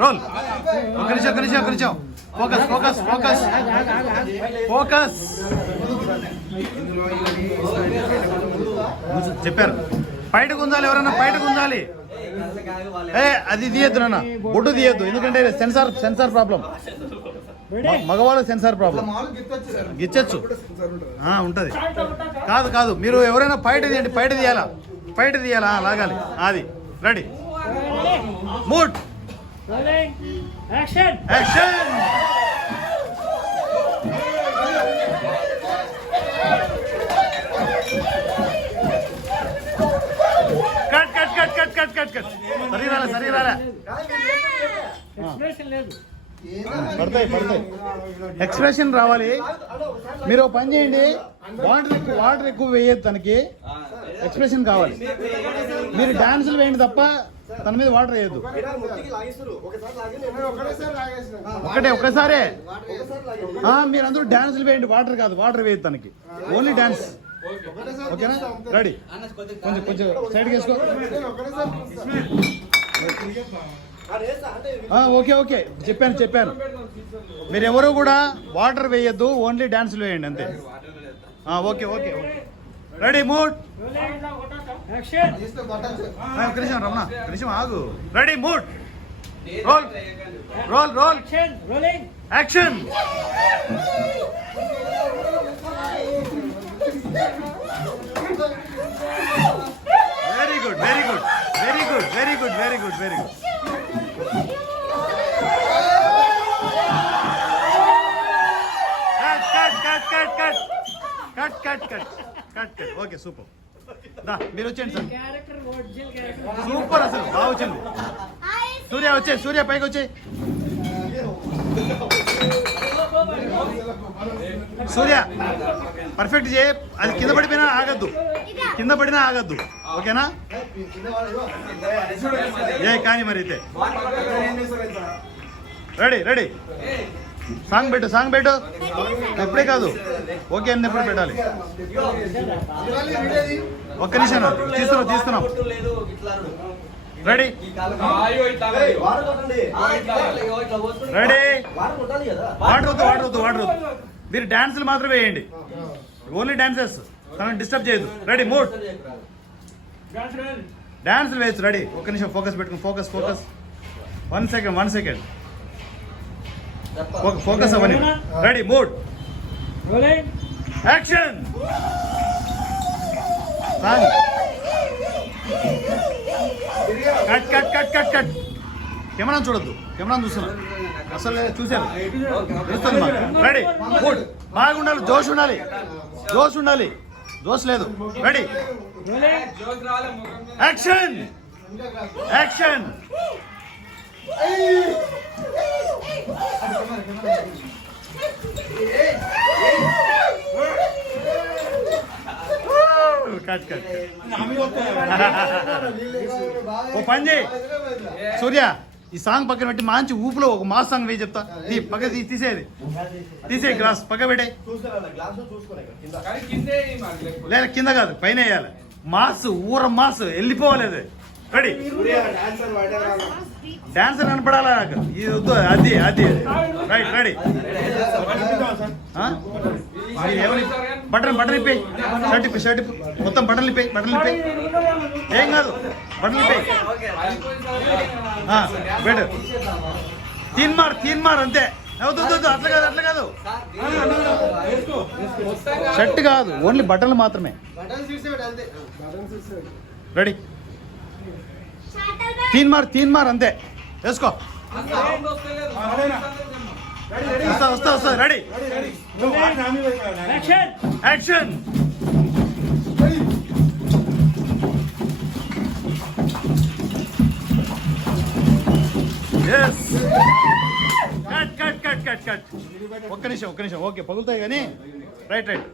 Role ఒక నిమిషం ఒక నిమిషం ఒక నిమిషం. ఫోకస్ ఫోకస్ ఫోకస్ ఫోకస్ చెప్పారు. బయట గుంజాలి ఎవరన్నా బయట గుంజాలి. ఏ అది తీయద్దు నాన్న. బొడ్డు తీయద్దు. ఎందుకంటే సెన్సార్ సెన్సార్ ప్రాబ్లం మగవాళ్ళ సెన్సార్ ప్రాబ్లం గిచ్చచ్చు. ఉంటది. కాదు కాదు. మీరు ఎవరైనా బయట తీయండి బయట తీయాలా? బయట తీయాలా? లాగాలి. అది ready mood Rolling. Action. Action cut cut cut cut cut cut cut సరి రాలే సరి రాలే Expression లేదు. పడతాయి పడతాయి. ఎక్స్ప్రెషన్ రావాలి. మీరు పని చేయండి. వాటర్ ఎక్కువ వాటర్ ఎక్కువ వేయద్దు తనకి. ఎక్స్ప్రెషన్ కావాలి. మీరు డాన్సులు వేయండి తప్ప తన మీద వాటర్ వేయద్దు. ఒకటే ఒక్కసారే ఆ, మీరందరూ డాన్సులు వేయండి. వాటర్ కాదు వాటర్ వేయద్దు తనకి. ఓన్లీ డాన్స్ ఓకేనా రెడీ. కొంచెం కొంచెం సైడ్కి వేసుకో. ఆ, ఓకే ఓకే. చెప్పాను చెప్పాను. మీరు ఎవరు కూడా వాటర్ వేయద్దు ఓన్లీ డాన్సులు వేయండి అంతే. ఆ, ఓకే ఓకే రెడీ మూడ్? నిమిషం రమణ నిమిషం ఆగు. Ready mood roll roll roll Action. Rolling. Action very good very good very good very good very good very good cut cut cut cut cut cut cut cut cut okay super మీరు వచ్చేయండి sir. Super అసలు బాగా వచ్చింది. సూర్య వచ్చే సూర్య పైకి వచ్చే. సూర్య perfect చేయ. అది కింద పడిపోయినా ఆగద్దు. కింద పడినా ఆగద్దు. ఓకేనా? ఏ కానీ మరి అయితే. రెడీ రెడీ సాంగ్ పెట్టు సాంగ్ పెట్టు. ఎప్పుడే కాదు. ఓకే అన్న ఎప్పుడు పెట్టాలి. ఒక్క నిమిషం తీస్తున్నాం తీస్తున్నాం. రెడీ రెడీ వాటర్ వద్దు వాటర్ వద్దు వాటర్ వద్దు మీరు డాన్సులు మాత్రమే వేయండి. ఓన్లీ డాన్సెస్ తనని డిస్టర్బ్ చేయదు రెడీ మూడ్ డాన్సులు వేయచ్చు. రెడీ ఒక్క నిమిషం ఫోకస్ పెట్టుకుని focus focus one second one second focus అవ్వని ready mood. Action. Cut cut cut cut cut. Camera చూడొద్దు. కెమెరా చూస్తున్నా. అసలు చూసాను తెలుస్తుంది మాకు. రెడీ. గుడ్ బాగుండాలి. జోష్ ఉండాలి. జోష్ ఉండాలి. జోష్ లేదు. Ready. Action. Action. Cut cut ఓ పని చేయి. సూర్య ఈ సాంగ్ పక్కన పెట్టి మంచి ఊపులో ఒక మాస్ సాంగ్ వేయి చెప్తా. తీ పక్క తీసేది. తీసే గ్లాస్ పక్క పెట్టే. లేదా కింద కాదు పైన వేయాలి. మాస్ ఊర మాస్ వెళ్ళిపోవాలి రెడీ డాన్సర్ కనపడాలా? నాకు ఇది వద్దు అది అది. రైట్ రెడీ బటన్ బటన్ ఇప్పి. షర్ట్ ఇప్పి షర్ట్ ఇప్పి. మొత్తం బటన్లు ఇప్పి బటన్లు ఇప్పి. ఏం కాదు బటన్లు ఇప్పి. బెటర్ తీన్ మార్ తీన్ మార్ అంతే. వద్దు వద్దు, వద్దు అట్లా కాదు అట్లా కాదు. షర్ట్ కాదు ఓన్లీ బటన్లు మాత్రమే. రెడీ తీన్ మార్ తీన్ మార్ అంతే. వేసుకో. వస్తా వస్తా వస్తా ready. Action. Yes cut cut cut cut cut ఒక్క నిమిషం ఒక్క నిమిషం. ఓకే పగులుతాయి కానీ. Right right.